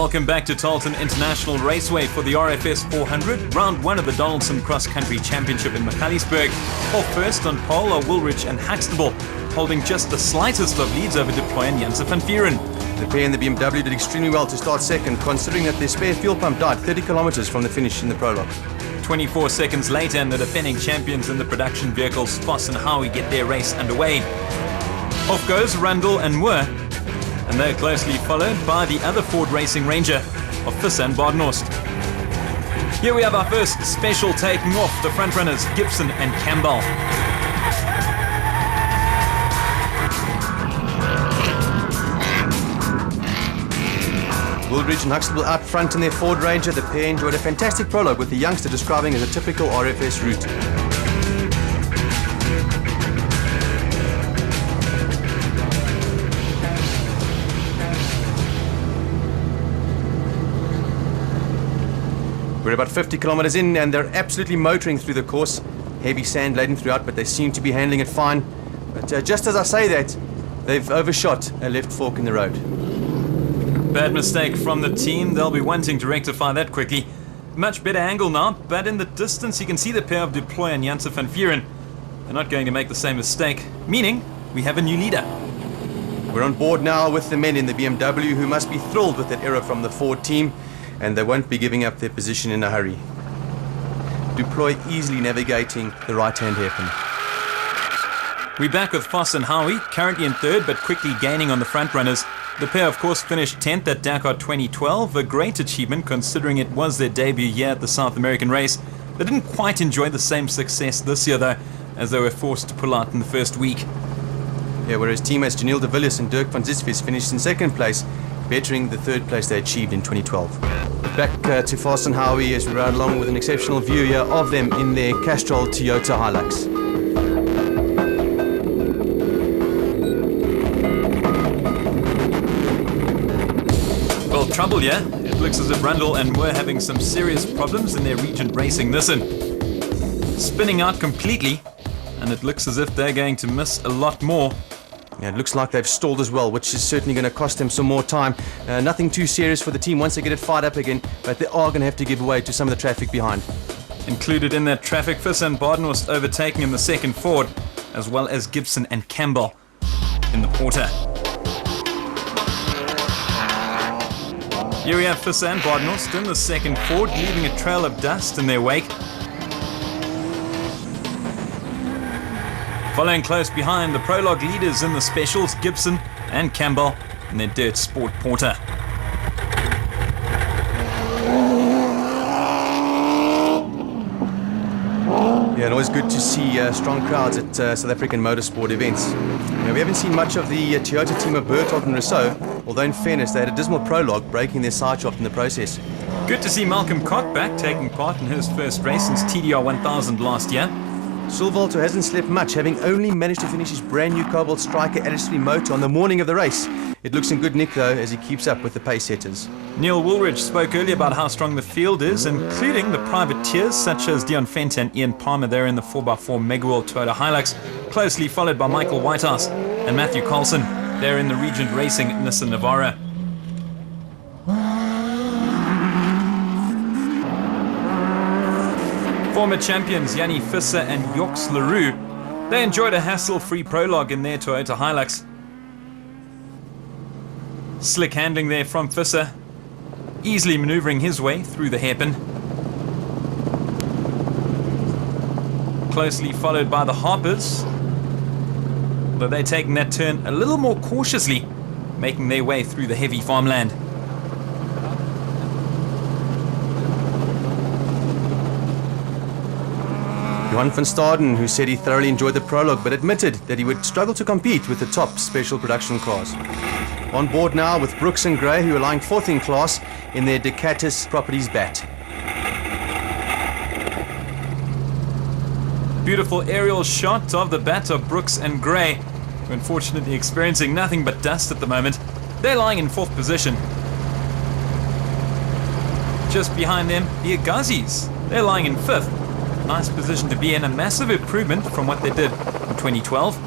Welcome back to Tarleton International Raceway for the RFS 400, round one of the Donaldson Cross Country Championship in Magaliesburg. Off first on pole are Woolridge and Huxtable, holding just the slightest of leads over Deploy and Janse van Vuren. The pair in the BMW did extremely well to start second, considering that their spare fuel pump died 30 kilometers from the finish in the prologue. 24 seconds later, and the defending champions in the production vehicles, Foss and Howie, get their race underway. Off goes Rundle and Moore, and they're closely followed by the other Ford Racing Ranger of Visser and Badenhorst. Here we have our first special taking off, the frontrunners Gibson and Campbell. Woolridge and Huxtable out front in their Ford Ranger. The pair enjoyed a fantastic prologue with the youngster describing as a typical RFS route. We're about 50 kilometers in and they're absolutely motoring through the course. Heavy sand laden throughout, but they seem to be handling it fine. But just as I say that, they've overshot a left fork in the road. Bad mistake from the team. They'll be wanting to rectify that quickly. Much better angle now, but in the distance you can see the pair of Deploy and Janse van Vuren. They're not going to make the same mistake, meaning we have a new leader. We're on board now with the men in the BMW who must be thrilled with that error from the Ford team, and they won't be giving up their position in a hurry. Deploy easily navigating the right-hand hairpin. We're back with Foss and Howie, currently in third but quickly gaining on the front runners. The pair of course finished 10th at Dakar 2012, a great achievement considering it was their debut year at the South American race. They didn't quite enjoy the same success this year though, as they were forced to pull out in the first week. Yeah, whereas teammates Janiel de Villiers and Dirk van Zisvis finished in second place, bettering the third place they achieved in 2012. Back to Foss and Howie as we ride along with an exceptional view here of them in their Castrol Toyota Hilux. Well, trouble here. It looks as if Rundle and Moore having some serious problems in their Regent Racing Nissan. Spinning out completely, and it looks as if they're going to miss a lot more. Yeah, it looks like they've stalled as well, which is certainly going to cost them some more time. Nothing too serious for the team once they get it fired up again, but they are going to have to give way to some of the traffic behind. Included in that traffic, Visser and Badenhorst overtaking in the second Ford, as well as Gibson and Campbell in the Porter. Here we have Visser and Badenhorst in the second Ford, leaving a trail of dust in their wake. Following close behind, the prologue leaders in the specials, Gibson and Campbell in their Dirt Sport Porter. Yeah, and always good to see strong crowds at South African motorsport events. We haven't seen much of the Toyota team of Berthold and Rousseau, although in fairness they had a dismal prologue, breaking their side shaft in the process. Good to see Malcolm Koch back, taking part in his first race since TDR 1000 last year. Sulvalto hasn't slept much, having only managed to finish his brand new Cobalt Striker LS3 motor on the morning of the race. It looks in good nick though as he keeps up with the pace setters. Neil Woolridge spoke earlier about how strong the field is, including the privateers such as Dion Fenton and Ian Palmer there in the 4x4 Megaworld Toyota Hilux, closely followed by Michael Whitehouse and Matthew Carlson there in the Regent Racing Nissan Navara. Former champions Yanni Visser and Joks Leroux, they enjoyed a hassle-free prologue in their Toyota Hilux. Slick handling there from Visser, easily maneuvering his way through the hairpin. Closely followed by the Harpers, though they're taking that turn a little more cautiously, making their way through the heavy farmland. Johan van Staden, who said he thoroughly enjoyed the prologue but admitted that he would struggle to compete with the top special production class. On board now with Brooks and Gray, who are lying fourth in class in their Ducatis Properties Bat. Beautiful aerial shot of the bat of Brooks and Gray, who unfortunately experiencing nothing but dust at the moment. They're lying in fourth position. Just behind them, the Magalies. They're lying in fifth. Nice position to be in, a massive improvement from what they did in 2012.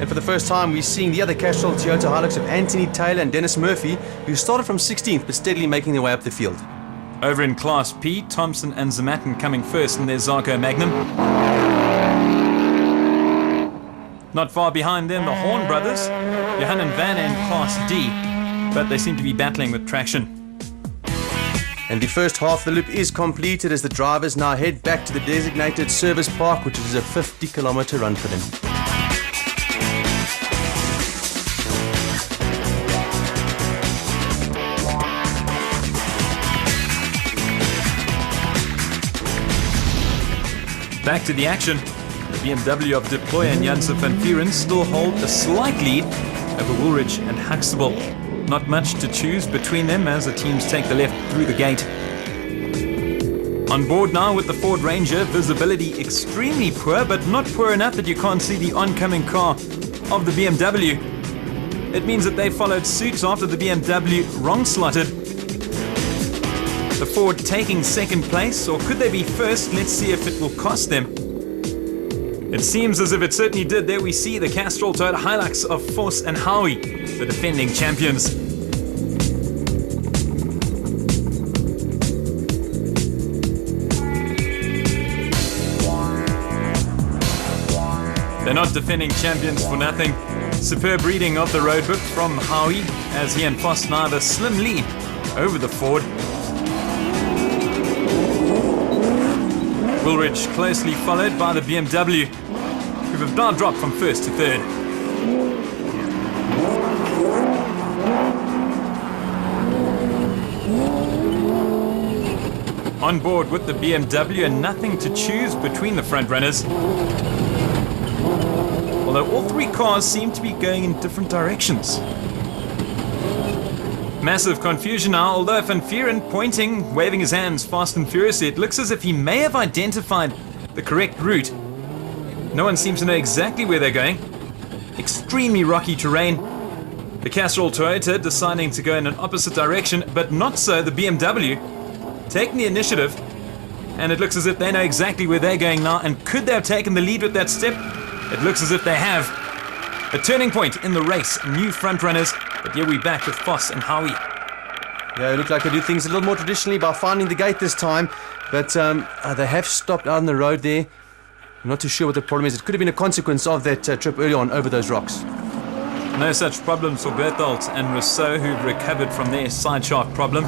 And for the first time, we're seeing the other Castrol Toyota Hilux of Anthony Taylor and Dennis Murphy, who started from 16th but steadily making their way up the field. Over in Class P, Thompson and Zamatin coming first in their Zarko Magnum. Not far behind them, the Horn brothers, Johan and Van in Class D, but they seem to be battling with traction. And the first half of the loop is completed as the drivers now head back to the designated service park, which is a 50-kilometer run for them. Back to the action. The BMW of Deploy and Janssen van Vuren still hold a slight lead over Woolridge and Huxtable. Not much to choose between them as the teams take the left through the gate. On board now with the Ford Ranger, visibility extremely poor, but not poor enough that you can't see the oncoming car of the BMW. It means that they followed suit after the BMW wrong-slotted. The Ford taking second place, or could they be first? Let's see if it will cost them. It seems as if it certainly did. There we see the Castrol Toyota Hilux of Force and Howie, the defending champions. They're not defending champions for nothing. Superb reading of the roadbook from Howie as he and Foss now have a slim lead over the Ford. Woolridge closely followed by the BMW, who have now dropped from first to third. On board with the BMW and nothing to choose between the front runners. Although all three cars seem to be going in different directions. Massive confusion now, although Van Vuren pointing, waving his hands fast and furiously, it looks as if he may have identified the correct route. No one seems to know exactly where they're going. Extremely rocky terrain. The Castrol Toyota deciding to go in an opposite direction, but not so the BMW. Taking the initiative, and it looks as if they know exactly where they're going now, and could they have taken the lead with that step? It looks as if they have. A turning point in the race, new front runners, but here we're back with Foss and Howie. Yeah, it looked like they do things a little more traditionally by finding the gate this time, but they have stopped out on the road there. I'm not too sure what the problem is. It could have been a consequence of that trip early on over those rocks. No such problems for Bertholdt and Rousseau, who've recovered from their side shaft problem.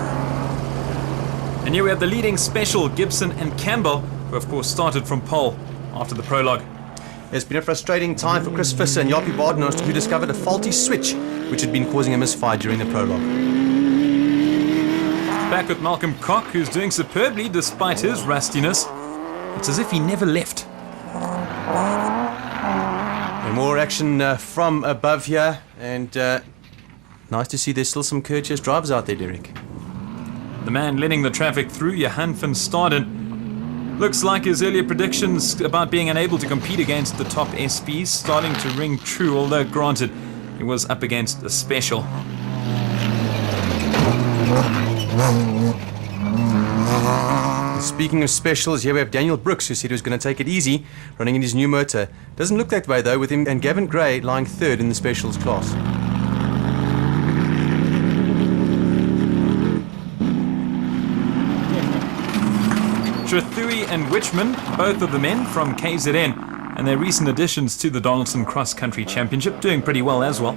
And here we have the leading special, Gibson and Campbell, who of course started from pole after the prologue. It's been a frustrating time for Chris Visser and Jappie Badenhorst, who discovered a faulty switch which had been causing a misfire during the prologue. Back with Malcolm Koch, who's doing superbly despite his rustiness. It's as if he never left. And more action from above here, and nice to see there's still some courteous drivers out there, Derek. The man letting the traffic through, Johan van Staden. Looks like his earlier predictions about being unable to compete against the top SPs starting to ring true, although granted, he was up against a special. Speaking of specials, here we have Daniel Brooks, who said he was going to take it easy running in his new motor. Doesn't look that way though, with him and Gavin Gray lying third in the specials class. Trathui and Witchman, both of the men from KZN, and their recent additions to the Donaldson Cross Country Championship, doing pretty well as well.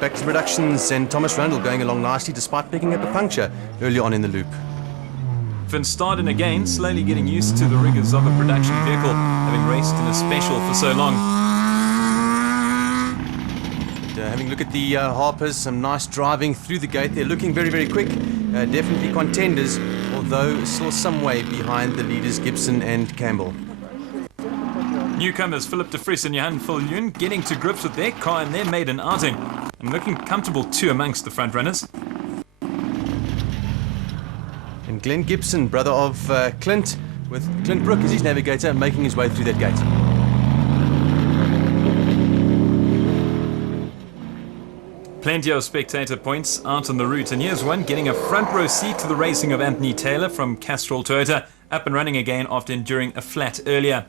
Back to productions, and Thomas Randall going along nicely despite picking up a puncture early on in the loop. Van Staden again, slowly getting used to the rigors of a production vehicle, having raced in a special for so long. Having a look at the Harpers, some nice driving through the gate. They're looking very, very quick. Definitely contenders, although still some way behind the leaders Gibson and Campbell. Newcomers Philip de Vries and Johan Viljoen getting to grips with their car and their maiden outing, and looking comfortable too amongst the front runners. And Glenn Gibson, brother of Clint, with Clint Brook as his navigator, making his way through that gate. Plenty of spectator points out on the route, and here's one getting a front row seat to the racing of Anthony Taylor from Castrol Toyota, up and running again after enduring a flat earlier.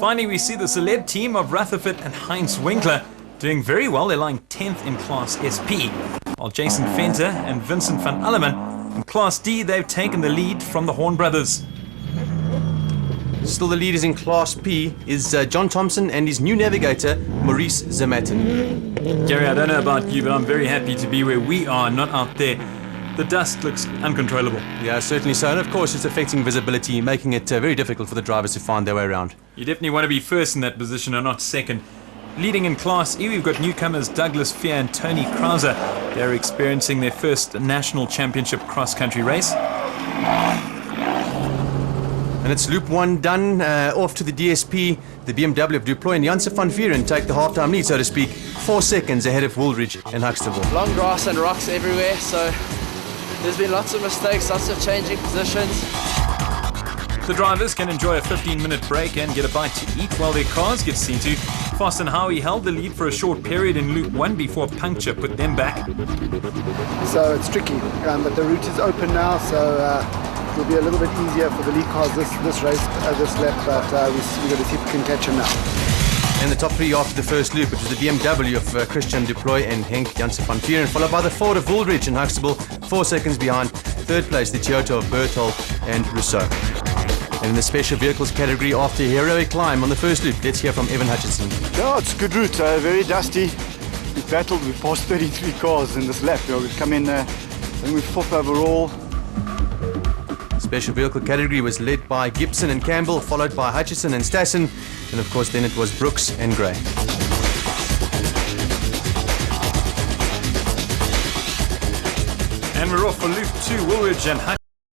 Finally, we see the celeb team of Rutherford and Heinz Winkler doing very well. They're lying 10th in Class SP, while Jason Fenter and Vincent van Alleman in Class D, they've taken the lead from the Horn brothers. Still the leaders in Class P is John Thompson and his new navigator, Maurice Zamatin. Gary, I don't know about you, but I'm very happy to be where we are, not out there. The dust looks uncontrollable. Yeah, certainly so. And of course, it's affecting visibility, making it very difficult for the drivers to find their way around. You definitely want to be first in that position and not second. Leading in Class E, we've got newcomers Douglas Fear and Tony Krauser. They're experiencing their first national championship cross-country race. And it's Loop 1 done. Off to the DSP. The BMW of Duploy and Janse van Vieren take the half-time lead, so to speak, 4 seconds ahead of Woolridge and Huxtable. Long grass and rocks everywhere, so there's been lots of mistakes, lots of changing positions. The drivers can enjoy a 15-minute break and get a bite to eat while their cars get seen to. Foss and Howie held the lead for a short period in Loop 1 before a puncture put them back. So it's tricky, but the route is open now, so it will be a little bit easier for the lead cars this race, this lap, but we're going to see if we can catch them now. And the top three after the first loop, it was the BMW of Christian Duploy and Henk Janse van Vieren, followed by the Ford of Woolridge and Huxtable, 4 seconds behind. Third place, the Toyota of Berthold and Rousseau. And in the special vehicles category, after a heroic climb on the first loop, let's hear from Evan Hutchinson. Yeah, it's a good route, very dusty. We battled, we passed 33 cars in this lap. We've come in, I think we're 4th overall. Special vehicle category was led by Gibson and Campbell, followed by Hutchison and Stassen, and of course then it was Brooks and Gray. And we're off for Loop 2, Woolridge and Hutch.